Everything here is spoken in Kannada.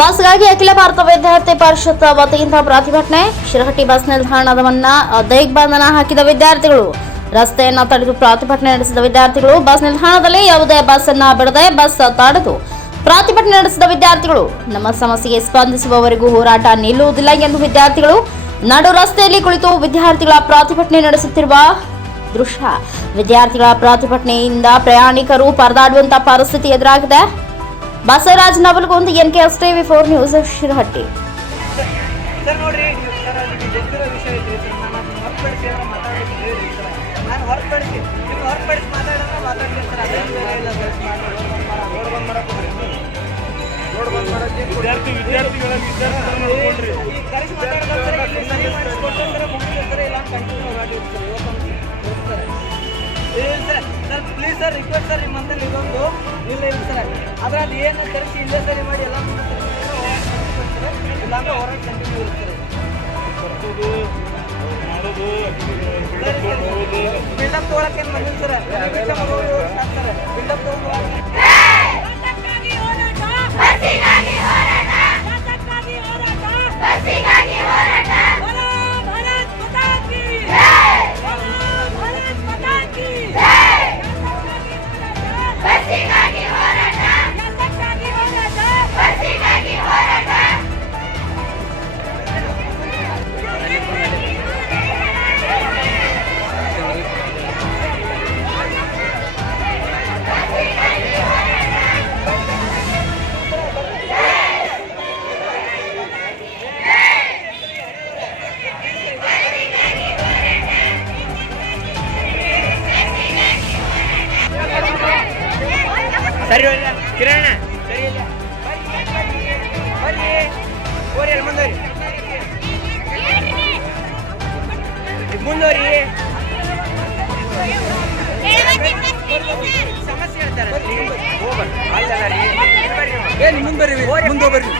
ಬಸ್ಗಾಗಿ ಅಖಿಲ ಭಾರತ ವಿದ್ಯಾರ್ಥಿ ಪರಿಷತ್ ವತಿಯಿಂದ ಪ್ರತಿಭಟನೆ. ಶಿರಹಟ್ಟಿ ಬಸ್ ನಿಲ್ದಾಣದ ದೈಹಿಕ ಬಂಧನ ಹಾಕಿದ ವಿದ್ಯಾರ್ಥಿಗಳು. ರಸ್ತೆಯನ್ನ ತಡೆದು ಪ್ರತಿಭಟನೆ ನಡೆಸಿದ ವಿದ್ಯಾರ್ಥಿಗಳು ಬಸ್ ನಿಲ್ದಾಣದಲ್ಲಿ ಯಾವುದೇ ಬಸ್ ಅನ್ನ ಬಿಡದೆ ಬಸ್ ತಡೆದು ಪ್ರತಿಭಟನೆ ನಡೆಸಿದ ವಿದ್ಯಾರ್ಥಿಗಳು. ನಮ್ಮ ಸಮಸ್ಯೆಗೆ ಸ್ಪಂದಿಸುವವರೆಗೂ ಹೋರಾಟ ನಿಲ್ಲುವುದಿಲ್ಲ ಎಂದು ವಿದ್ಯಾರ್ಥಿಗಳು. ನಡು ರಸ್ತೆಯಲ್ಲಿ ಕುಳಿತು ವಿದ್ಯಾರ್ಥಿಗಳ ಪ್ರತಿಭಟನೆ ನಡೆಸುತ್ತಿರುವ ದೃಶ್ಯ. ವಿದ್ಯಾರ್ಥಿಗಳ ಪ್ರತಿಭಟನೆಯಿಂದ ಪ್ರಯಾಣಿಕರು ಪರದಾಡುವಂತಹ ಪರಿಸ್ಥಿತಿ ಎದುರಾಗಿದೆ. Basavaraj Navalgund N K S TV four news Shirahatti. Sir ವಿದ್ಯಾರ್ಥಿಗಳ ವಿದ್ಯಾರ್ಥಿ sir sir please sir request sir ನಿಮ್ಮ ಮಂದಲ್ಲಿ ಇದೊಂದು. ಇಲ್ಲ ಇಲ್ಲ ಸರ್. ಆದ್ರೆ ಅದು ಏನು ತರಿಸಿ ಇಲ್ಲೇ ಸರಿ ಮಾಡಿ ಎಲ್ಲ ಇಲ್ಲಾಂದ್ರೆ ಹೊರಗೆ ಕಂಟಿನ್ಯೂ ಇರುತ್ತೆ ಕರ್ಸೋದು ಮಾಡೋದು ಬಿಲ್ಡಪ್ ತೊಗೊಳಕ್ಕೆ ಏನು ಬಂದಿಲ್ಲ ಸರ್. ಸರಿ ಇಲ್ಲ ಕಿರಣ ಸರಿ ಇಲ್ಲ. ಬರ್ರಿ ಮುಂದೆ ಅಲ್ಲಿ ಮುಂದೋರಿ ಮುಂದೋರಿ ಸಮಸ್ಯೆ ಹೇಳ್ತಾರೆ. ಹೋಗ್ಬರ್ರಿ ಅಲ್ಲ ರೀ ಬರ್ರಿ ಮುಂದೆ ಬರ್ರಿ ಮುಂದೆ ಬರ್ರಿ